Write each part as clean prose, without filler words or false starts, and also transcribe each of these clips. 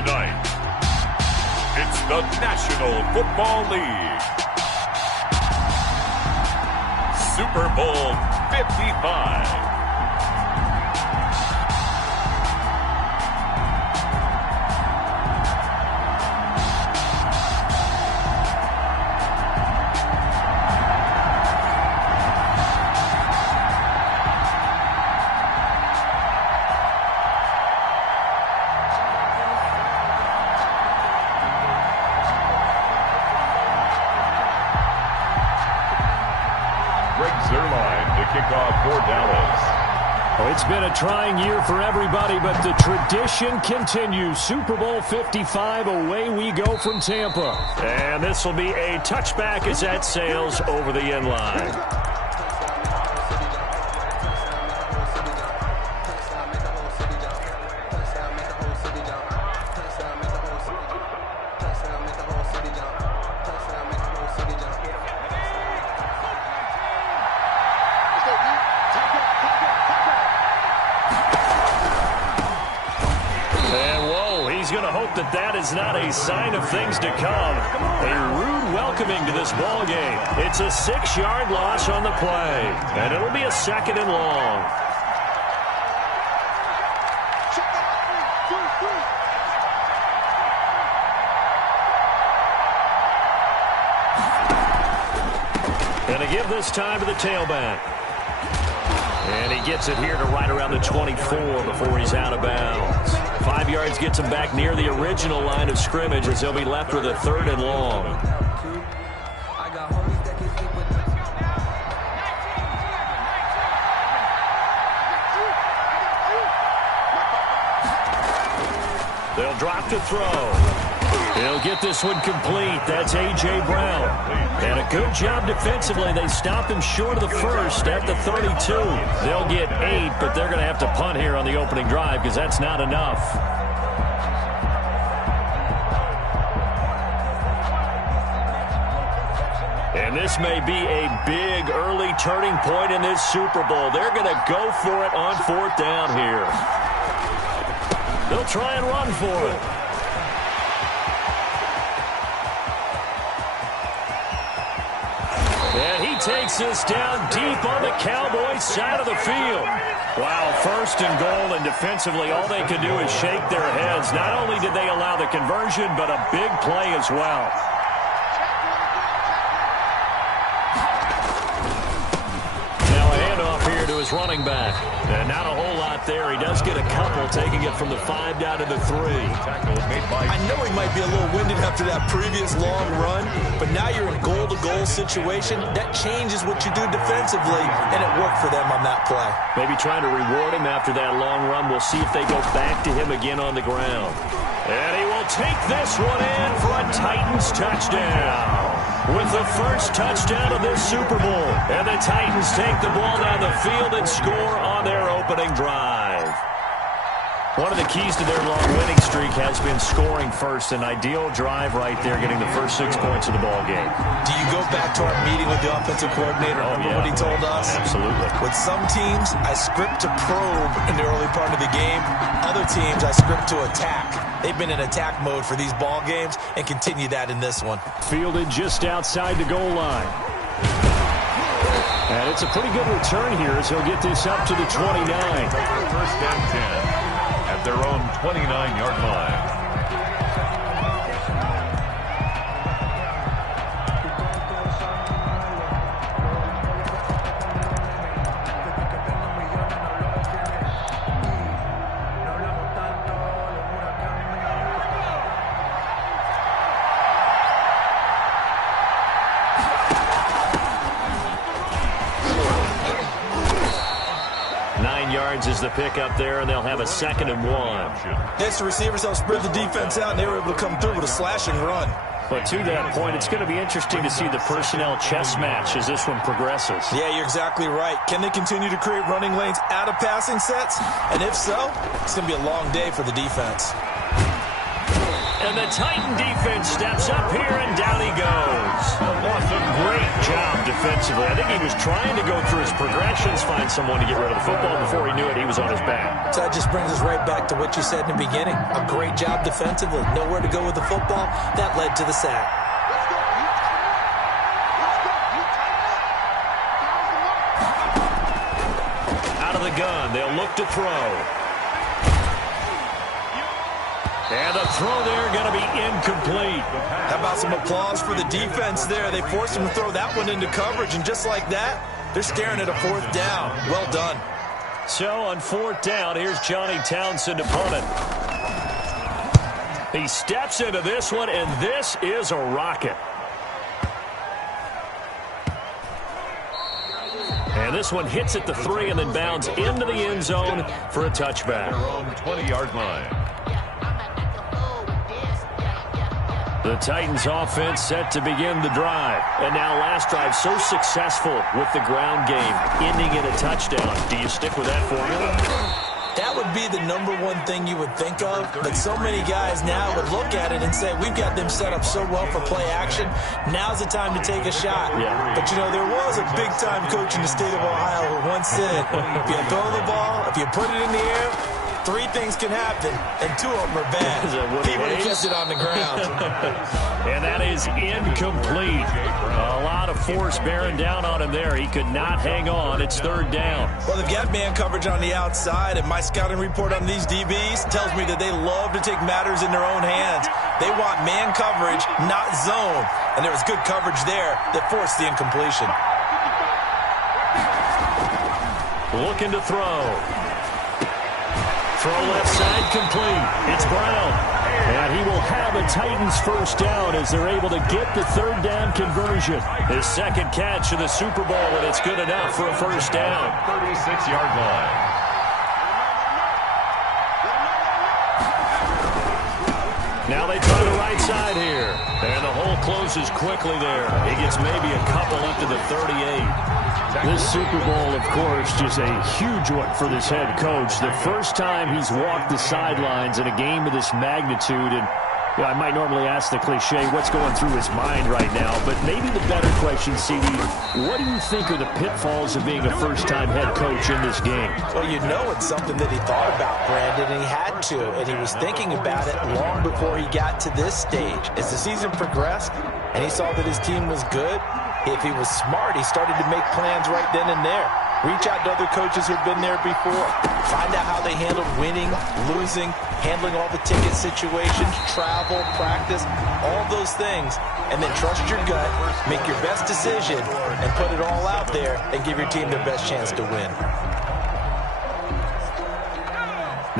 Tonight, it's the National Football League. Super Bowl 55. It's been a trying year for everybody, but the tradition continues. Super Bowl 55, away we go from Tampa. And this will be a touchback as that sails over the end line. That is not a sign of things to come. A rude welcoming to this ball game. It's a 6-yard loss on the play, and it'll be a 2nd and long. And to give this time to the tailback. And he gets it here to right around the 24 before he's out of bounds. 5 yards gets him back near the original line of scrimmage as he'll be left with a 3rd and long. They'll drop to throw. He'll get this one complete. That's A.J. Brown. And a good job defensively. They stop him short of the first at the 32. They'll get 8, but they're going to have to punt here on the opening drive because that's not enough. And this may be a big early turning point in this Super Bowl. They're going to go for it on 4th down here. They'll try and run for it. And he takes this down deep on the Cowboys side of the field. Wow, 1st and goal, and defensively all they can do is shake their heads. Not only did they allow the conversion, but a big play as well. Now a handoff here to his running back. And not a whole lot there. He does get a couple, taking it from the 5 down to the 3. I know he might be a little winded after that previous long run, but now you're in goal-to-goal situation. That changes what you do defensively, and it worked for them on that play. Maybe trying to reward him after that long run. We'll see if they go back to him again on the ground. And he will take this one in for a Titans touchdown. With the first touchdown of this Super Bowl. And the Titans take the ball down the field and score on their opening drive. One of the keys to their long winning streak has been scoring first. An ideal drive right there, getting the first 6 points of the ball game. Do you go back to our meeting with the offensive coordinator? Remember what he told us? Absolutely. With some teams, I script to probe in the early part of the game. Other teams, I script to attack. They've been in attack mode for these ball games and continue that in this one. Fielded just outside the goal line. And it's a pretty good return here as he'll get this up to the 29. 1st and 10 at their own 29-yard line. Is the pick up there, and they'll have a 2nd and 1. Yes, the receivers helped spread the defense out, and they were able to come through with a slash and run. But to that point, it's going to be interesting to see the personnel chess match as this one progresses. Yeah, you're exactly right. Can they continue to create running lanes out of passing sets? And if so, it's going to be a long day for the defense. And the Titan defense steps up here, and down he goes. Awesome. Great job defensively. I think he was trying to go through his progressions, find someone to get rid of the football. Before he knew it, he was on his back. So that just brings us right back to what you said in the beginning. A great job defensively. Nowhere to go with the football. That led to the sack. Out of the gun, they'll look to throw. And the throw there going to be incomplete. How about some applause for the defense there? They forced him to throw that one into coverage, and just like that, they're staring at a fourth down. Well done. So on fourth down, here's Johnny Townsend to punt it. He steps into this one, and this is a rocket. And this one hits at the 3 and then bounds into the end zone for a touchback. Their own 20-yard line. The Titans offense set to begin the drive. And now last drive so successful with the ground game, ending in a touchdown. Do you stick with that formula? That would be the number one thing you would think of, but so many guys now would look at it and say, we've got them set up so well for play action, now's the time to take a shot. Yeah. But, you know, there was a big-time coach in the state of Ohio who once said, if you throw the ball, if you put it in the air, 3 things can happen, and 2 of them are bad. He would have kept it on the ground. And that is incomplete. A lot of force bearing down on him there. He could not hang on. It's third down. Well, they've got man coverage on the outside, and my scouting report on these DBs tells me that they love to take matters in their own hands. They want man coverage, not zone. And there was good coverage there that forced the incompletion. Looking to throw. Throw left side complete. It's Brown. And he will have a Titans first down as they're able to get the third down conversion. His second catch in the Super Bowl, and it's good enough for a first down. 36-yard line. Now they try the right side here. And the hole closes quickly there. He gets maybe a couple up to the 38. This Super Bowl, of course, just a huge one for this head coach. The first time he's walked the sidelines in a game of this magnitude. And you know, I might normally ask the cliche, what's going through his mind right now? But maybe the better question, CD, what do you think are the pitfalls of being a first-time head coach in this game? Well, you know it's something that he thought about, Brandon, and he had to. And he was thinking about it long before he got to this stage. As the season progressed and he saw that his team was good, if he was smart, he started to make plans right then and there. Reach out to other coaches who've been there before. Find out how they handled winning, losing, handling all the ticket situations, travel, practice, all those things. And then trust your gut, make your best decision, and put it all out there and give your team their best chance to win.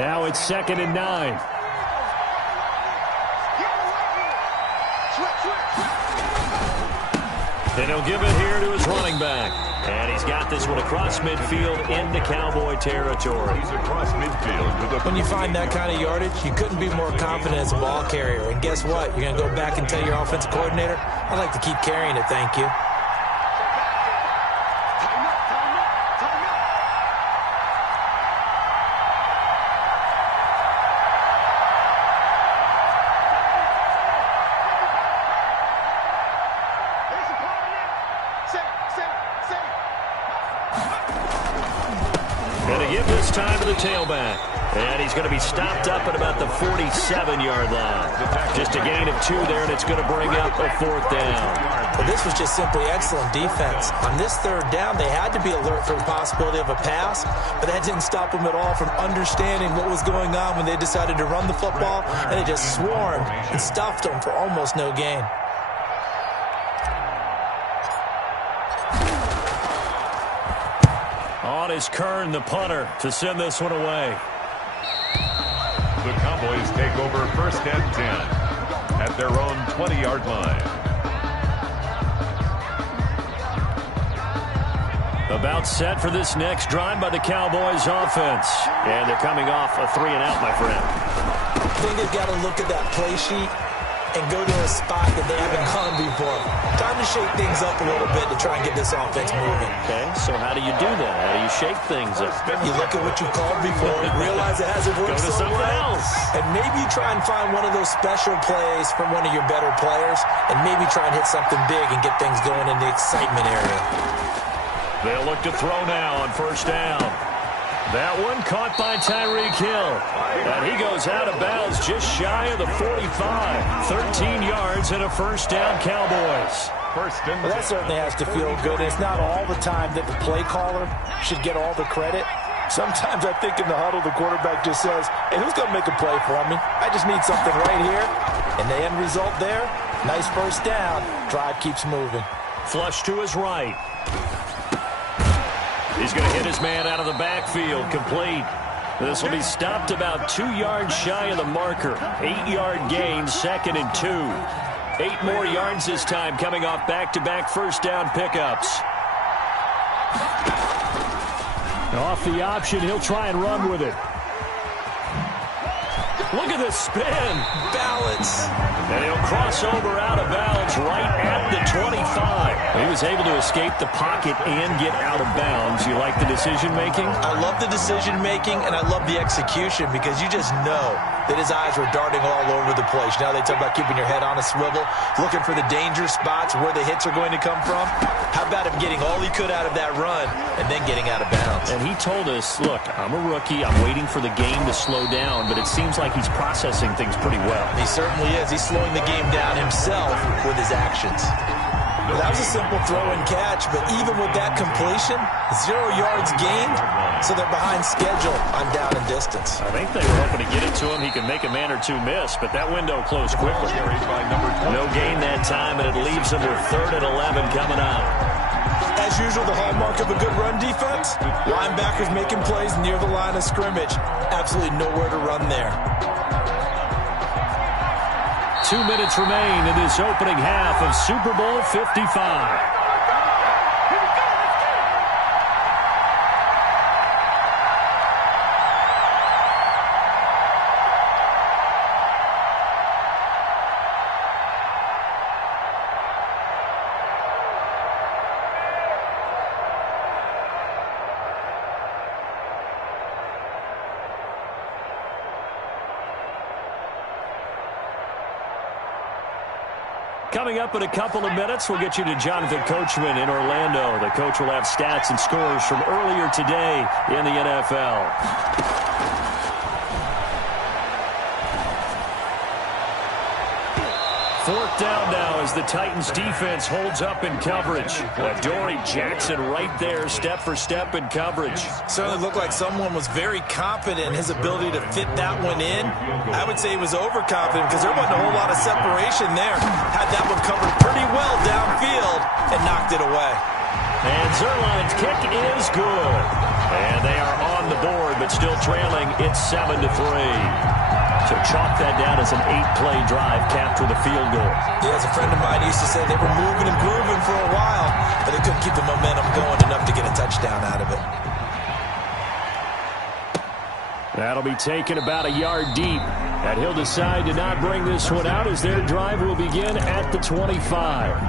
Now it's 2nd and 9. And he'll give it here to his running back. And he's got this one across midfield into Cowboy territory. He's across midfield. When you find that kind of yardage, you couldn't be more confident as a ball carrier. And guess what? You're going to go back and tell your offensive coordinator, I'd like to keep carrying it, thank you. Going to give this time to the tailback. And he's going to be stopped up at about the 47-yard line. Just a gain of 2 there, and it's going to bring up a 4th down. Well, this was just simply excellent defense. On this 3rd down, they had to be alert for the possibility of a pass, but that didn't stop them at all from understanding what was going on when they decided to run the football, and they just swarmed and stuffed them for almost no gain. On is Kern, the punter, to send this one away. The Cowboys take over 1st and 10 at their own 20-yard line. About set for this next drive by the Cowboys offense. And they're coming off a 3-and-out, my friend. I think they've got to look at that play sheet and go to a spot that they haven't gone before. Time to shake things up a little bit to try and get this offense moving. Okay, so how do you do that? How do you shake things up? You look at what you called before, realize it hasn't worked Go to so something well, else. and maybe you try and find one of those special plays from one of your better players, and maybe try and hit something big and get things going in the excitement area. They'll look to throw now on first down. That one caught by Tyreek Hill. And he goes out of bounds just shy of the 45. 13 yards and a first down, Cowboys. Well, that certainly has to feel good. It's not all the time that the play caller should get all the credit. Sometimes I think in the huddle, the quarterback just says, hey, who's going to make a play for me? I just need something right here. And the end result there, nice first down. Drive keeps moving. Flush to his right. He's going to hit his man out of the backfield, complete. This will be stopped about 2 yards shy of the marker. 8-yard gain, 2nd and 2. 8 more yards this time coming off back-to-back first down pickups. Off the option, he'll try and run with it. Look at this spin. Balance. And he'll cross over out of bounds right at the 25. He was able to escape the pocket and get out of bounds. You like the decision-making? I love the decision-making, and I love the execution because you just know that his eyes were darting all over the place. Now they talk about keeping your head on a swivel, looking for the danger spots where the hits are going to come from. How about him getting all he could out of that run and then getting out of bounds? And he told us, look, I'm a rookie. I'm waiting for the game to slow down, but it seems like he's processing things pretty well. He certainly is. He's slowing the game down himself with his actions. Well, that was a simple throw and catch, but even with that completion, 0 yards gained, so they're behind schedule on down and distance. I think they were hoping to get it to him. He could make a man or two miss, but that window closed quickly. No gain that time, and it leaves him with 3rd and 11 coming up. As usual, the hallmark of a good run defense, linebackers making plays near the line of scrimmage. Absolutely nowhere to run there. 2 minutes remain in this opening half of Super Bowl 55. Coming up in a couple of minutes, we'll get you to Jonathan Coachman in Orlando. The coach will have stats and scores from earlier today in the NFL. 4th down now as the Titans defense holds up in coverage. Adoree Jackson right there, step for step in coverage. Certainly looked like someone was very confident in his ability to fit that one in. I would say he was overconfident because there wasn't a whole lot of separation there. Had that one covered pretty well downfield and knocked it away. And Zerline's kick is good. And they are on the board, but still trailing. It's 7-3. So chalk that down as an 8-play drive capped with a field goal. Yeah, as a friend of mine used to say, they were moving and grooving for a while, but they couldn't keep the momentum going enough to get a touchdown out of it. That'll be taken about a yard deep. And he'll decide to not bring this one out as their drive will begin at the 25.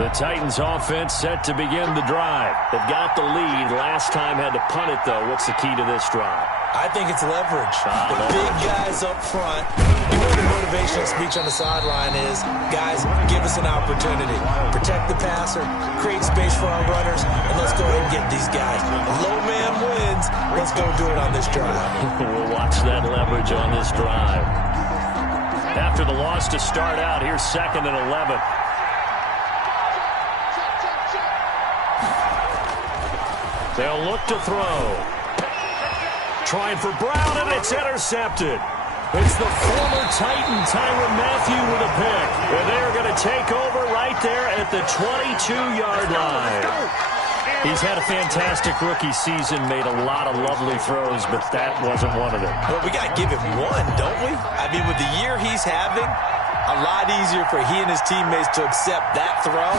The Titans offense set to begin the drive. They've got the lead. Last time had to punt it, though. What's the key to this drive? I think it's leverage. The big guys up front. You know the motivational speech on the sideline is, guys, give us an opportunity. Protect the passer, create space for our runners, and let's go ahead and get these guys. Low man wins. Let's go do it on this drive. We'll watch that leverage on this drive. After the loss to start out, here's 2nd and 11. They'll look to throw. Trying for Brown, and it's intercepted. It's the former Titan, Tyrann Mathieu, with a pick. And they're going to take over right there at the 22-yard line. He's had a fantastic rookie season, made a lot of lovely throws, but that wasn't one of them. Well, we got to give him one, don't we? I mean, with the year he's having, a lot easier for he and his teammates to accept that throw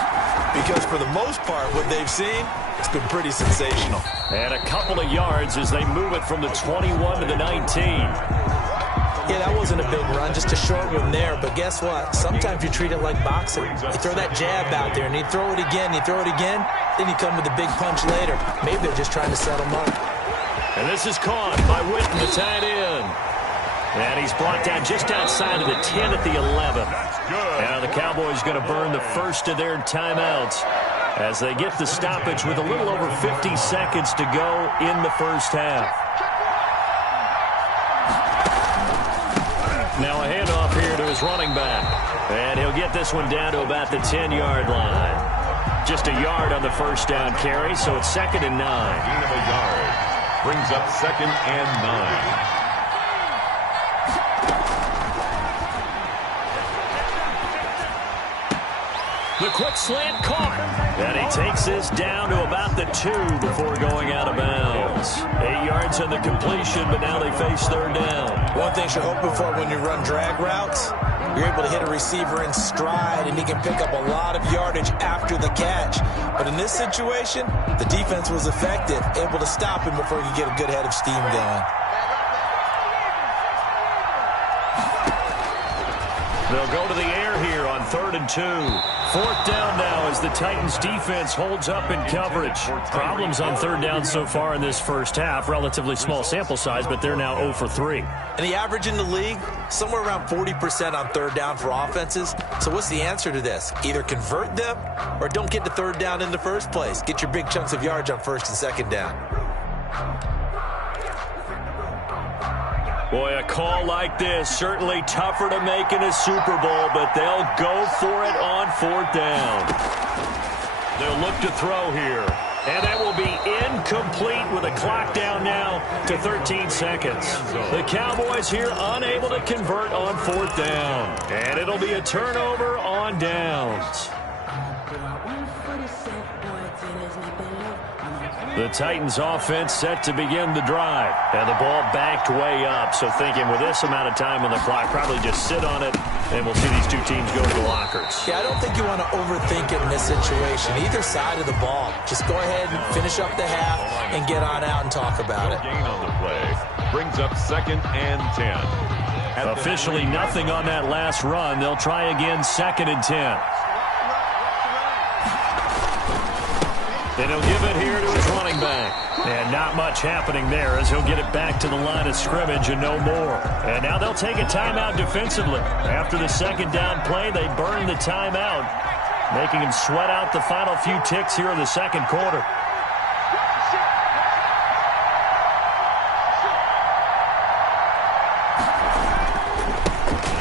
because for the most part, what they've seen, it's been pretty sensational. And a couple of yards as they move it from the 21 to the 19. Yeah, that wasn't a big run, just a short one there. But guess what? Sometimes you treat it like boxing. You throw that jab out there, and you throw it again, then you come with a big punch later. Maybe they're just trying to set them up. And this is caught by Witten, the tight end. And he's brought down just outside of the 10 at the 11. Now the Cowboys going to burn the first of their timeouts as they get the stoppage with a little over 50 seconds to go in the first half. Now a handoff here to his running back. And he'll get this one down to about the 10-yard line. Just a yard on the first down carry, so it's 2nd and 9. Gain of a yard. Brings up 2nd and 9. The quick slant caught. And he takes this down to about the 2 before going out of bounds. 8 yards on the completion, but now they face 3rd down. One thing you're hoping for when you run drag routes, you're able to hit a receiver in stride, and he can pick up a lot of yardage after the catch. But in this situation, the defense was effective, able to stop him before he could get a good head of steam going. They'll go to the air here on 3rd and 2. 4th down now as the Titans defense holds up in coverage. Problems on 3rd down so far in this first half. Relatively small sample size, but they're now 0 for 3. And the average in the league, somewhere around 40% on 3rd down for offenses. So what's the answer to this? Either convert them or don't get to 3rd down in the first place. Get your big chunks of yards on 1st and 2nd down. Boy, a call like this, certainly tougher to make in a Super Bowl, but they'll go for it on 4th down. They'll look to throw here. And that will be incomplete with a clock down now to 13 seconds. The Cowboys here unable to convert on 4th down. And it'll be a turnover on downs. The Titans offense set to begin the drive. And the ball backed way up. So thinking with this amount of time on the clock, probably just sit on it. And we'll see these two teams go to the lockers. Yeah, I don't think you want to overthink it in this situation. Either side of the ball. Just go ahead and finish up the half and get on out and talk about it. Gain on the play. Brings up 2nd and 10. Officially nothing on that last run. They'll try again 2nd and 10. And he'll give it here to his running back. And not much happening there as he'll get it back to the line of scrimmage and no more. And now they'll take a timeout defensively. After the 2nd down play, they burn the timeout, making him sweat out the final few ticks here in the 2nd quarter.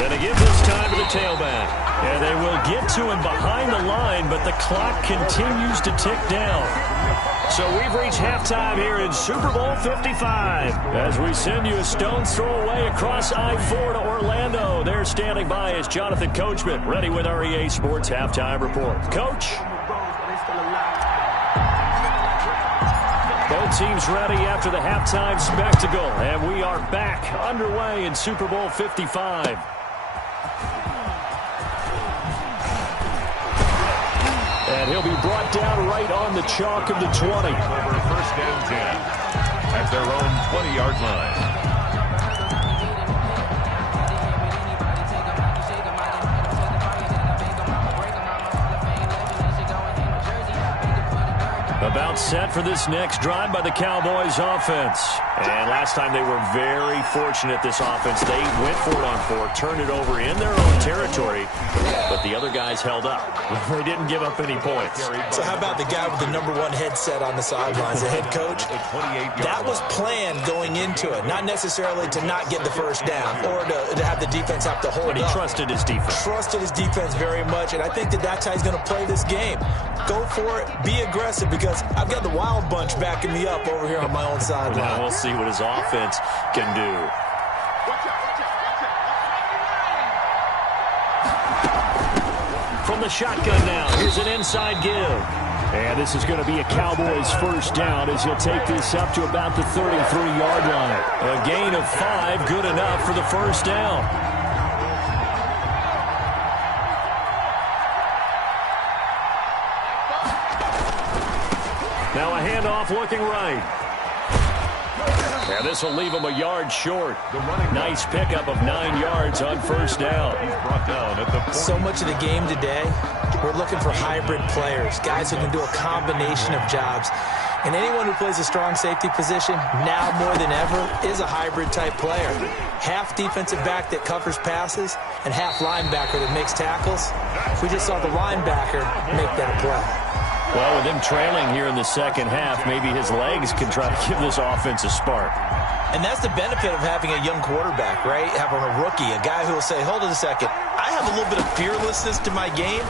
And they give this time to the tailback. And they will get to him behind the line, but the clock continues to tick down. So we've reached halftime here in Super Bowl 55. As we send you a stone's throw away across I-4 to Orlando. There standing by is Jonathan Coachman, ready with our EA Sports Halftime Report. Coach? Both teams ready after the halftime spectacle. And we are back underway in Super Bowl 55. And he'll be brought down right on the chalk of the 20. Over 1st and 10 at their own 20-yard line. About set for this next drive by the Cowboys offense. And last time they were very fortunate, this offense. They went for it on 4, turned it over in their own territory, but the other guys held up. They didn't give up any points. So how about the guy with the #1 headset on the sidelines, the head coach? That was planned going into it, not necessarily to not get the first down or to have the defense have to hold up. But he trusted his defense. Trusted his defense very much, and I think that's how he's going to play this game. Go for it, be aggressive, because I've got the Wild Bunch backing me up over here on my own sideline. Well, we'll see what his offense can do. From the shotgun now, here's an inside give. And this is going to be a Cowboys first down as he'll take this up to about the 33-yard line. A gain of 5, good enough for the first down. handoff looking right. And this will leave him a yard short. Nice pickup of 9 yards on first down. He's brought down at the 40. So much of the game today, we're looking for hybrid players, guys who can do a combination of jobs. And anyone who plays a strong safety position, now more than ever, is a hybrid-type player. Half defensive back that covers passes and half linebacker that makes tackles. We just saw the linebacker make that play. Well, with him trailing here in the second half, maybe his legs can try to give this offense a spark. And that's the benefit of having a young quarterback, right? Having a rookie, a guy who will say, hold on a second, I have a little bit of fearlessness to my game.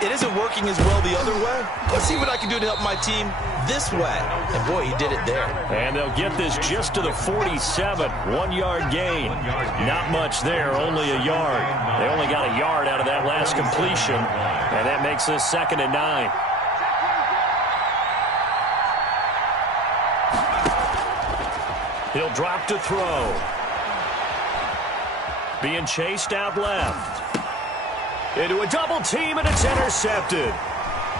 It isn't working as well the other way. Let's see what I can do to help my team this way. And, boy, he did it there. And they'll get this just to the 47. 1 yard gain. Not much there, only a yard. They only got a yard out of that last completion. And that makes this 2nd and 9. He'll drop to throw. Being chased out left. Into a double team, and it's intercepted.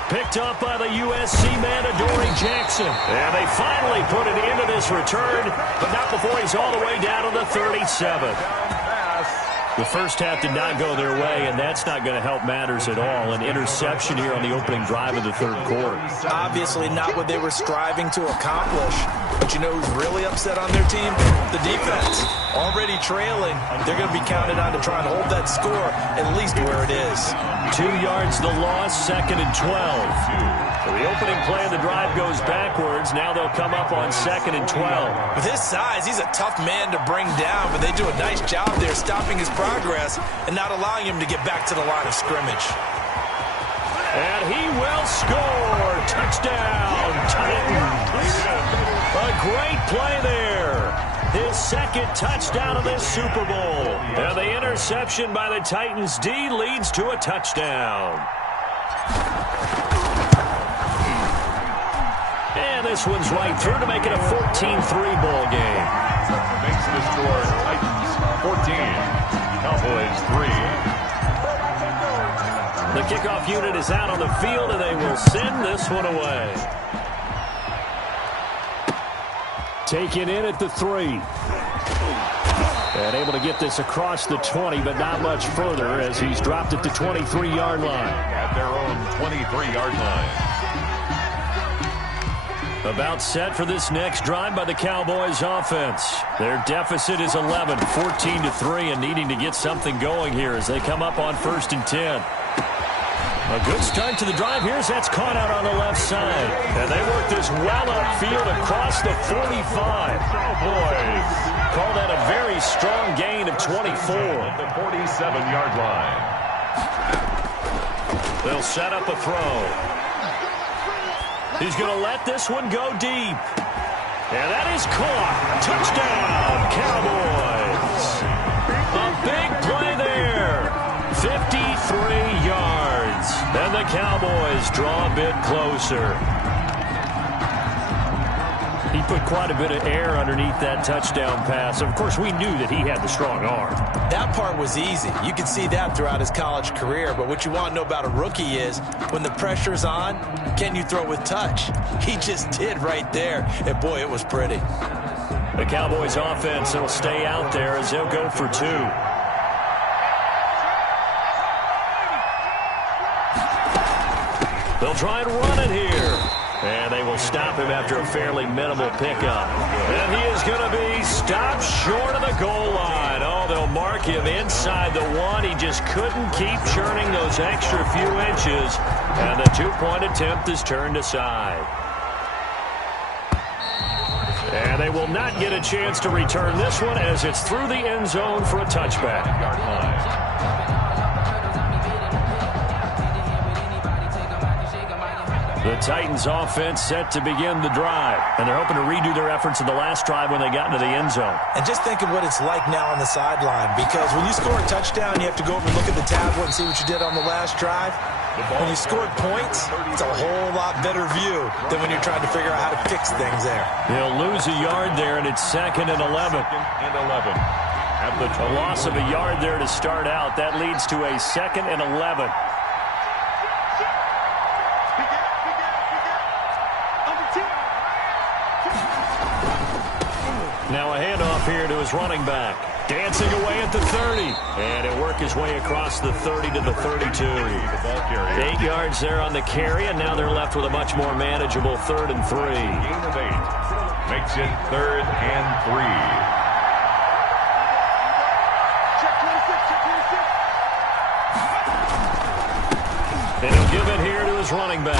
Picked up by the USC man, Adoree Jackson. And they finally put it into this return, but not before he's all the way down to the 37. The first half did not go their way, and that's not going to help matters at all. An interception here on the opening drive of the third quarter. Obviously not what they were striving to accomplish. But you know who's really upset on their team? The defense. Already trailing. They're going to be counted on to try and hold that score at least where it is. 2 yards the loss, 2nd and 12. So the opening play of the drive goes backwards. Now they'll come up on 2nd and 12. With his size, he's a tough man to bring down, but they do a nice job there stopping his progress and not allowing him to get back to the line of scrimmage. And he will score. Touchdown, Titans. A great play there. His 2nd touchdown of this Super Bowl. And the interception by the Titans D leads to a touchdown. And this one's right through to make it a 14-3 ball game. Makes the score Titans 14, Cowboys 3. The kickoff unit is out on the field, and they will send this one away. Taken in at the 3. And able to get this across the 20, but not much further as he's dropped at the 23-yard line. At their own 23-yard line. About set for this next drive by the Cowboys offense. Their deficit is 11, 14-3, and needing to get something going here as they come up on 1st and 10. A good start to the drive here as that's caught out on the left side. And they work this well upfield across the 45. Cowboys Call that a very strong gain of 24. at the 47-yard line. They'll set up a throw. He's going to let this one go deep. And that is caught. Touchdown, Cowboys. A big play there. 53 yards. And the Cowboys draw a bit closer. He put quite a bit of air underneath that touchdown pass. Of course, we knew that he had the strong arm. That part was easy. You can see that throughout his college career. But what you want to know about a rookie is when the pressure's on, can you throw with touch? He just did right there. And, boy, it was pretty. The Cowboys offense will stay out there as they'll go for 2. They'll try and run it here. And they will stop him after a fairly minimal pickup. And he is going to be stopped short of the goal line. Oh, they'll mark him inside the 1. He just couldn't keep churning those extra few inches. And the 2-point attempt is turned aside. And they will not get a chance to return this one as it's through the end zone for a touchback. The Titans offense set to begin the drive. And they're hoping to redo their efforts in the last drive when they got into the end zone. And just think of what it's like now on the sideline. Because when you score a touchdown, you have to go over and look at the tablet and see what you did on the last drive. When you scored points, it's a whole lot better view than when you're trying to figure out how to fix things there. They'll lose a yard there, and it's 2nd and 11. A loss of a yard there to start out. That leads to a 2nd and 11. Now a handoff here to his running back. Dancing away at the 30. And he'll work his way across the 30 to the 32. 8 yards there on the carry, and now they're left with a much more manageable 3rd and 3. Gain of 8. Makes it 3rd and 3. And he'll give it here to his running back.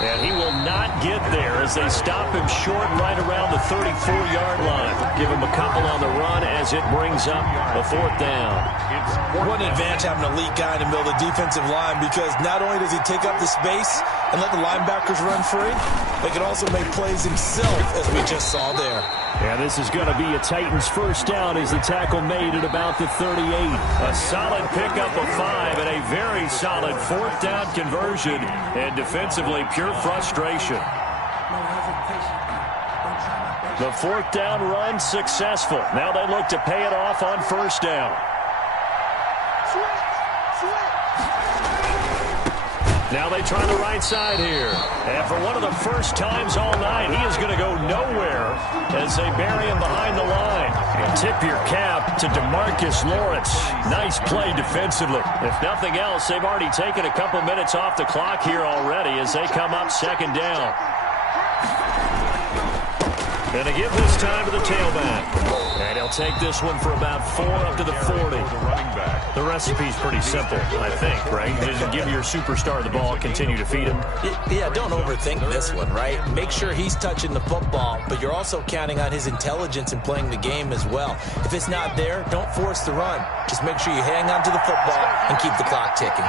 And he will not get there as they stop him short right around the 34-yard line. Give him a couple on the run as it brings up a 4th down. What an advantage having an elite guy in the middle of the defensive line, because not only does he take up the space and let the linebackers run free, but can also make plays himself, as we just saw there. Yeah, this is going to be a Titans first down as the tackle made at about the 38. A solid pickup of 5 and a very solid 4th down conversion, and defensively pure frustration. The 4th down run successful. Now they look to pay it off on first down. Now they try the right side here. And for one of the first times all night, he is going to go nowhere as they bury him behind the line. And tip your cap to DeMarcus Lawrence. Nice play defensively. If nothing else, they've already taken a couple minutes off the clock here already as they come up 2nd down. Going to give this time to the tailback. And he'll take this one for about 4 up to the 40. The recipe's pretty simple, I think, right? Just give your superstar the ball, continue to feed him. Yeah, don't overthink this one, right? Make sure he's touching the football, but you're also counting on his intelligence in playing the game as well. If it's not there, don't force the run. Just make sure you hang on to the football and keep the clock ticking.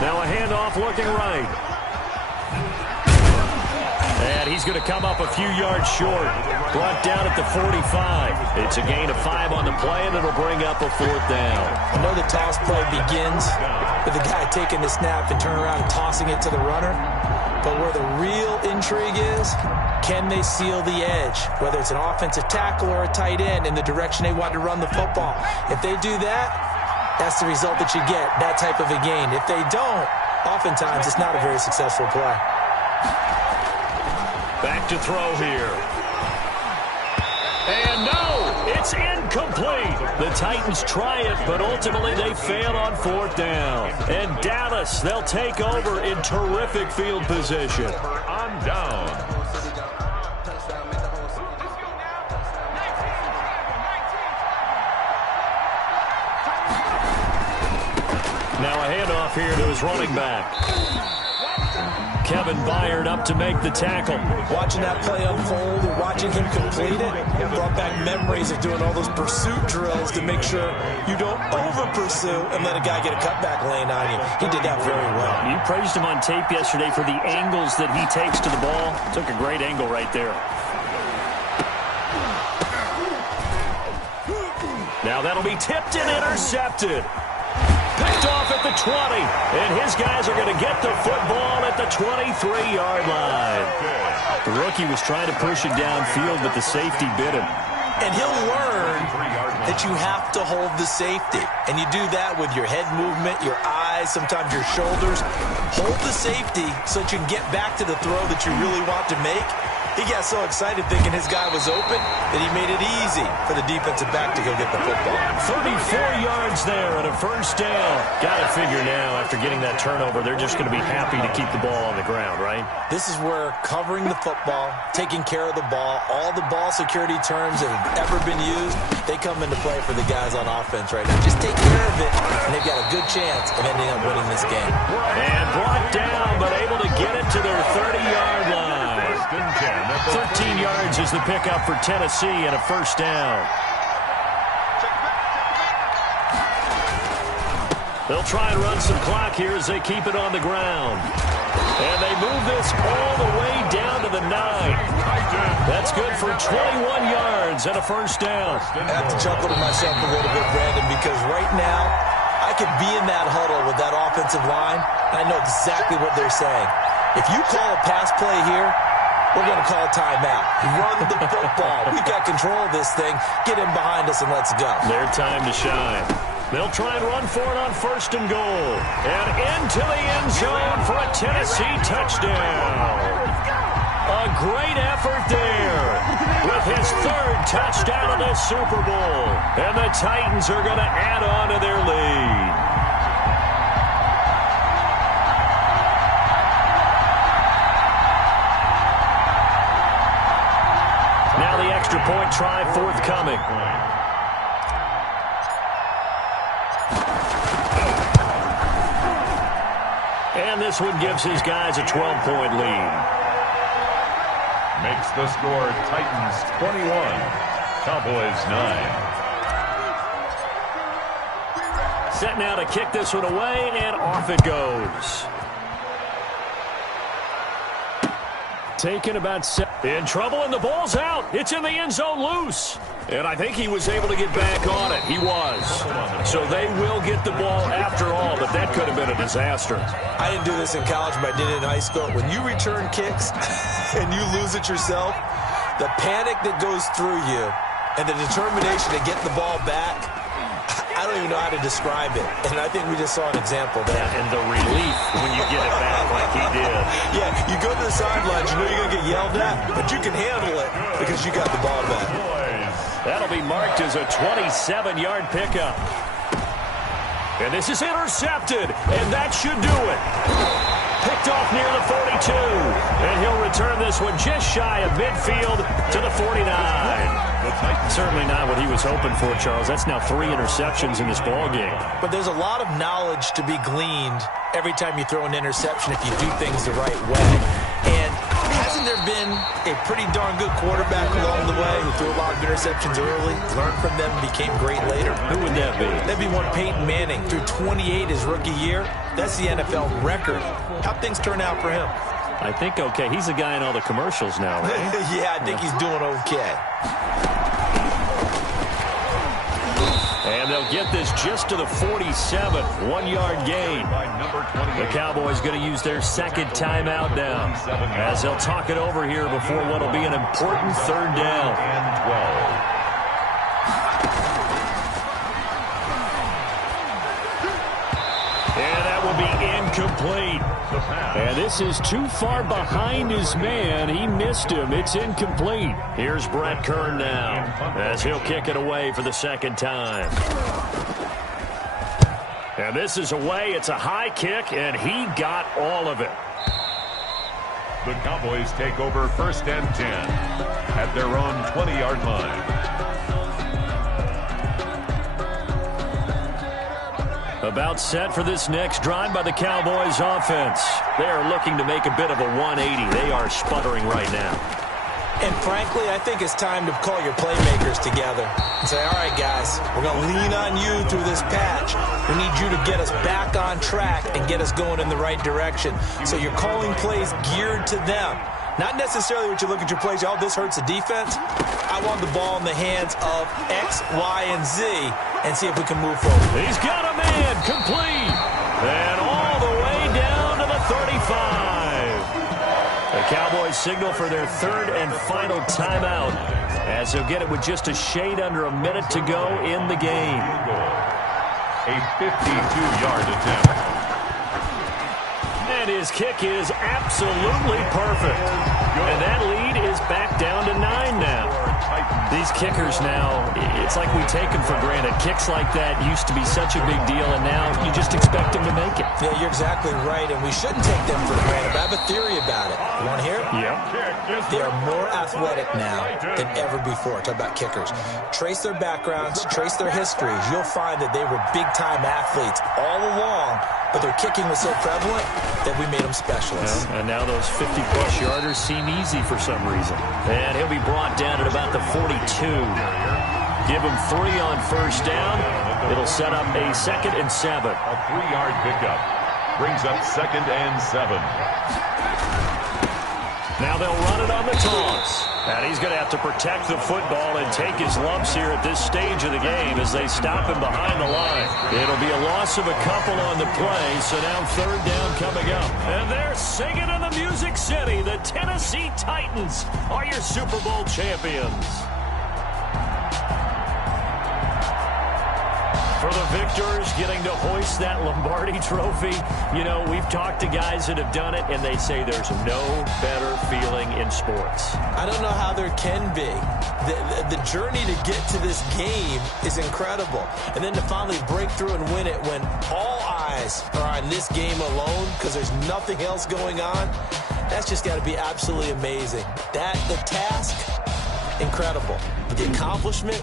Now a handoff looking right. And he's going to come up a few yards short. Brought down at the 45. It's a gain of 5 on the play, and it'll bring up a 4th down. I know the toss play begins with the guy taking the snap and turning around and tossing it to the runner. But where the real intrigue is, can they seal the edge? Whether it's an offensive tackle or a tight end in the direction they want to run the football. If they do that, that's the result that you get, that type of a gain. If they don't, oftentimes it's not a very successful play. Back to throw here. And no, it's incomplete. The Titans try it, but ultimately they fail on 4th down. And Dallas, they'll take over in terrific field position. On down. Now a handoff here to his running back. Kevin Byard up to make the tackle. Watching that play unfold or watching him complete it brought back memories of doing all those pursuit drills to make sure you don't over-pursue and let a guy get a cutback lane on you. He did that very well. You praised him on tape yesterday for the angles that he takes to the ball. Took a great angle right there. Now that'll be tipped and intercepted. Picked off at the 20, and his guys are going to get the football at the 23-yard line. The rookie was trying to push it downfield, but the safety bit him. And he'll learn that you have to hold the safety. And you do that with your head movement, your eyes, sometimes your shoulders. Hold the safety so that you can get back to the throw that you really want to make. He got so excited thinking his guy was open that he made it easy for the defensive back to go get the football. 34 yards there and a first down. Got to figure now, after getting that turnover, they're just going to be happy to keep the ball on the ground, right? This is where covering the football, taking care of the ball, all the ball security terms that have ever been used, they come into play for the guys on offense right now. Just take care of it, and they've got a good chance of ending up winning this game. And brought down, but able to get it to their 30-yard line. 13 yards is the pickup for Tennessee and a first down. They'll try and run some clock here as they keep it on the ground. And they move this all the way down to the 9. That's good for 21 yards and a first down. I have to chuckle to myself a little bit, Brandon, because right now I could be in that huddle with that offensive line, and I know exactly what they're saying. If you call a pass play here, we're going to call a timeout. Run the football. We got control of this thing. Get him behind us and let's go. Their time to shine. They'll try and run for it on 1st and goal. And into the end end zone for a Tennessee touchdown. A great effort there with his third touchdown of the Super Bowl. And the Titans are going to add on to their lead. Now the extra point try forthcoming. And this one gives his guys a 12-point lead. Makes the score Titans 21, Cowboys 9. Set now to kick this one away, and off it goes. Taken about 7. In trouble, and the ball's out. It's in the end zone loose. And I think he was able to get back on it. He was. So they will get the ball after all, but that could have been a disaster. I didn't do this in college, but I did it in high school. When you return kicks and you lose it yourself, the panic that goes through you and the determination to get the ball back, I don't even know how to describe it. And I think we just saw an example there. And the relief when you get it back like he did. Yeah, you go to the sidelines, you know you're going to get yelled at, but you can handle it because you got the ball back. That'll be marked as a 27-yard pickup. And this is intercepted, and that should do it. Picked off near the 42, and he'll return this one just shy of midfield to the 49. Certainly not what he was hoping for, Charles. That's now 3 interceptions in this ball game. But there's a lot of knowledge to be gleaned every time you throw an interception if you do things the right way. And hasn't there been a pretty darn good quarterback along the way who threw a lot of interceptions early, learned from them, and became great later? Who would that be? That'd be one Peyton Manning. Threw 28 his rookie year. That's the NFL record. How'd things turn out for him? I think okay. He's the guy in all the commercials now, right? Yeah, I think he's doing okay. And they'll get this just to the 47, 1-yard gain. The Cowboys going to use their second timeout now, as they'll talk it over here before what will be an important third down. And 12. And that will be incomplete. And this is too far behind his man. He missed him. It's incomplete. Here's Brett Kern now, as he'll kick it away for the second time. And this is away. It's a high kick, and he got all of it. The Cowboys take over first and 10 at their own 20-yard line. About set for this next drive by the Cowboys offense. They are looking to make a bit of a 180. They are sputtering right now. And frankly, I think it's time to call your playmakers together and say, all right, guys, we're going to lean on you through this patch. We need you to get us back on track and get us going in the right direction. So you're calling plays geared to them. Not necessarily what you look at your plays, oh, this hurts the defense. I want the ball in the hands of X, Y, and Z and see if we can move forward. He's got a man complete. And all the way down to the 35. The Cowboys signal for their third and final timeout, as they'll get it with just a shade under a minute to go in the game. A 52-yard attempt. And his kick is absolutely perfect. And that lead is back down to 9 now. These kickers now, it's like we take them for granted. Kicks like that used to be such a big deal, and now you just expect them to make it. Yeah, you're exactly right, and we shouldn't take them for granted. But I have a theory about it. You want to hear it? Yeah. They are more athletic now than ever before. Talk about kickers. Trace their backgrounds, trace their histories. You'll find that they were big-time athletes all along, but their kicking was so prevalent that we made them specialists. Yeah, and now those 50-plus yarders seem easy for some reason. And he'll be brought down at about the 42. Give him 3 on first down. It'll set up a 2nd and 7. A 3-yard pickup brings up 2nd and 7. Now they'll run it on the toss. And he's going to have to protect the football and take his lumps here at this stage of the game as they stop him behind the line. It'll be a loss of a couple on the play, so now third down coming up. And they're singing in the Music City. The Tennessee Titans are your Super Bowl champions. For the victors, getting to hoist that Lombardi trophy, you know, we've talked to guys that have done it, and they say there's no better feeling in sports. I don't know how there can be. The journey to get to this game is incredible. And then to finally break through and win it when all eyes are on this game alone because there's nothing else going on, that's just got to be absolutely amazing. The task, incredible. The accomplishment,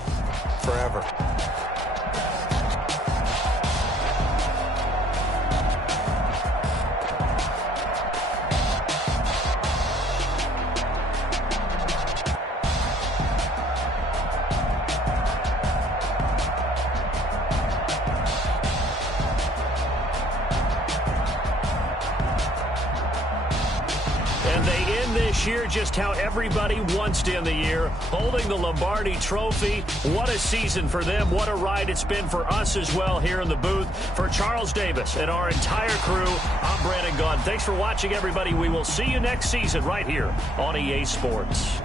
forever. Year just how everybody wants to end the year, holding the Lombardi trophy. What a season for them. What a ride it's been for us as well here in the booth. For Charles Davis and our entire crew, I'm Brandon Gaudin. Thanks for watching, everybody. We will see you next season right here on EA Sports.